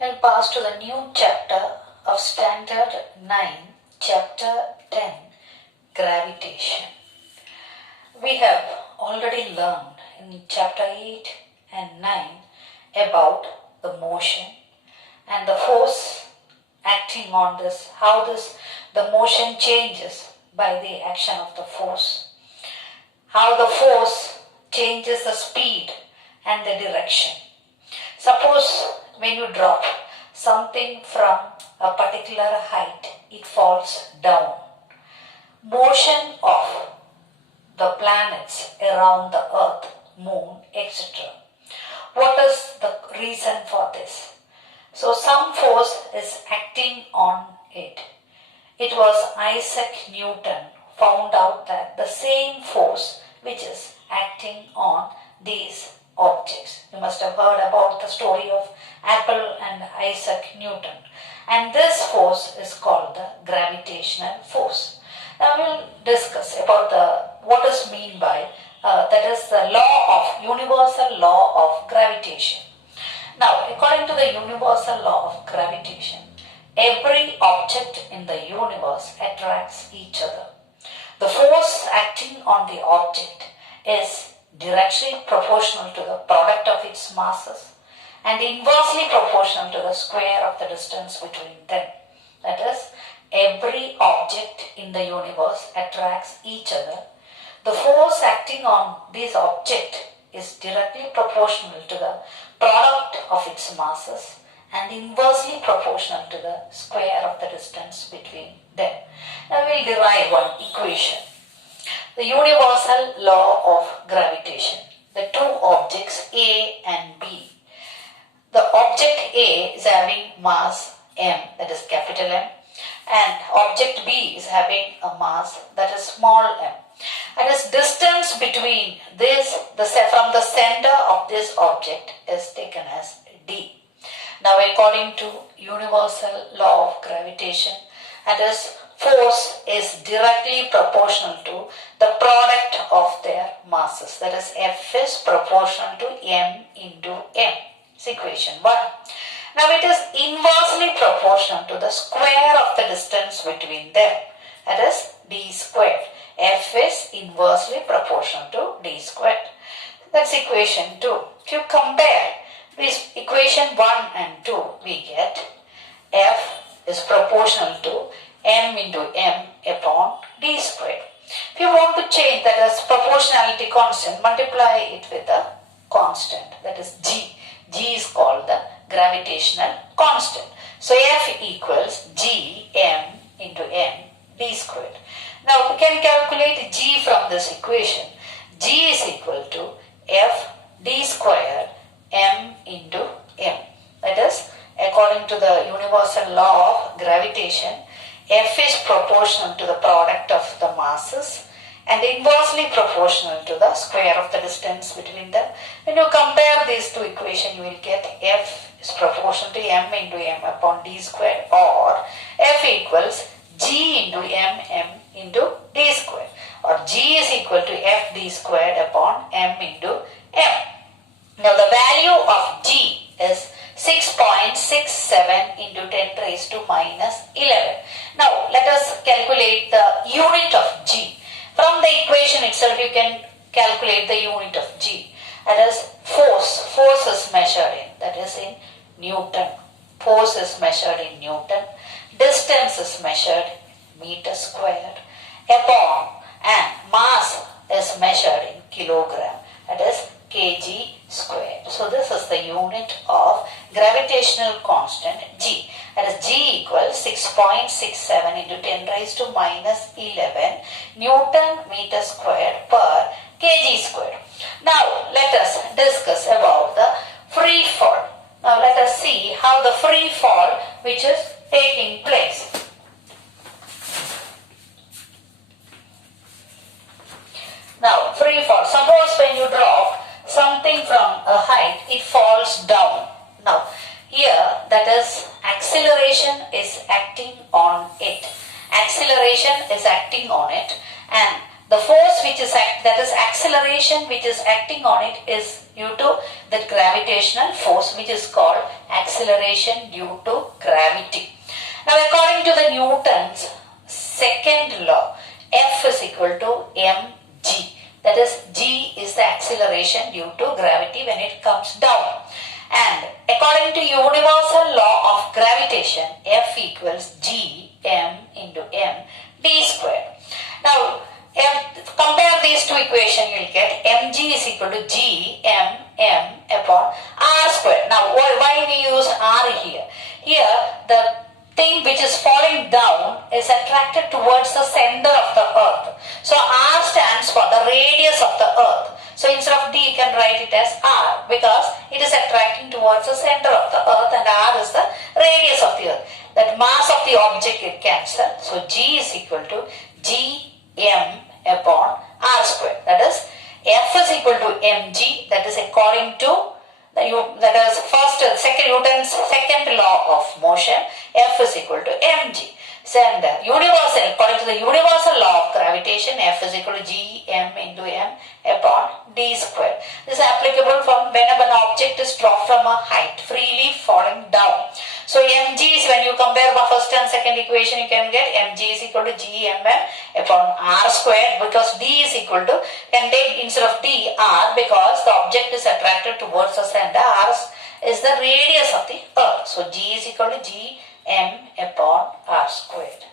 We'll pass to the new chapter of Standard 9, Chapter 10, Gravitation. We have already learned in Chapter 8 and 9 about the motion and the force acting on this, how the motion changes by the action of the force, how the force changes the speed and the direction. Suppose when you drop something from a particular height, it falls down. Motion of the planets around the earth, moon, etc. What is the reason for this? So some force is acting on it. It was Isaac Newton found out that the same force which is acting on these objects. You must have heard about the story of Apple and Isaac Newton. And this force is called the gravitational force. Now we'll discuss about what is meant by that is the universal law of gravitation. Now, according to the universal law of gravitation, every object in the universe attracts each other. The force acting on the object is directly proportional to the product of its masses and inversely proportional to the square of the distance between them. That is, every object in the universe attracts each other. The force acting on this object is directly proportional to the product of its masses and inversely proportional to the square of the distance between them. Now we will derive one equation. The universal law of gravitation. The two objects A and B. The object A is having mass m, that is capital M, and object B is having a mass that is small m. And its distance between from the center of this object is taken as d. Now according to universal law of gravitation, that is, force is directly proportional to the product of their masses. That is, F is proportional to m into m. It's equation 1. Now it is inversely proportional to the square of the distance between them. That is d squared. F is inversely proportional to d squared. That's equation 2. If you compare this equation 1 and 2, we get F is proportional to m into m upon d squared. If you want to change that as proportionality constant, multiply it with a constant, that is g. G is called the gravitational constant. So F equals g m into m d squared. Now we can calculate g from this equation. G is equal to F d squared m into m. That is, according to the universal law of gravitation, F is proportional to the product of the masses and inversely proportional to the square of the distance between them. When you compare these two equations, you will get F is proportional to m into m upon d squared, or F equals g into m into d squared, or g is equal to f d squared upon m into m. Now the value of g is 6.67 into 10 raised to minus 11. Now let us calculate the unit of g. From the equation itself you can calculate the unit of g. That is force. Force is measured in, that is in Newton. Force is measured in Newton. Distance is measured in meter squared. Upon, and mass is measured in kilogram. That is kg squared. So this is the unit of gravitational constant g. That is g equals 6.67 into 10 raised to minus 11 Newton meter squared per kg squared. Now let us discuss about the free fall. Now let us see how the free fall which is taking place. Now free fall. Suppose when you drop something from a height, it falls down. Now here, that is, acceleration is acting on it. Acceleration is acting on it, and The force which is that is acceleration which is acting on it is due to the gravitational force which is called acceleration due to gravity. Now according to the Newton's second law, F is equal to mg. That is, g is the acceleration due to gravity when it comes down. And according to universal law of gravitation, F equals g m into m d squared. Now compare these two equations, you will get mg is equal to g m upon r squared. Now why we use r here? Here the thing which is falling down is attracted towards the center of the earth. So r stands for the radius of the earth. So instead of d you can write it as r because it is attracting towards the center of the earth and r is the radius of the earth. That mass of the object it cancels. So g is equal to g m upon r squared. That is, F is equal to mg. That is according to Newton's second law of motion. F is equal to mg. And according to the universal law of gravitation, F is equal to g m into m upon d squared. This is applicable from whenever an object is dropped from a height, freely falling down. So mg is, when you compare the first and second equation, you can get mg is equal to g m upon r squared, because d is equal to, can take instead of d r, because the object is attracted towards the center. R is the radius of the earth. So g is equal to g m upon r squared.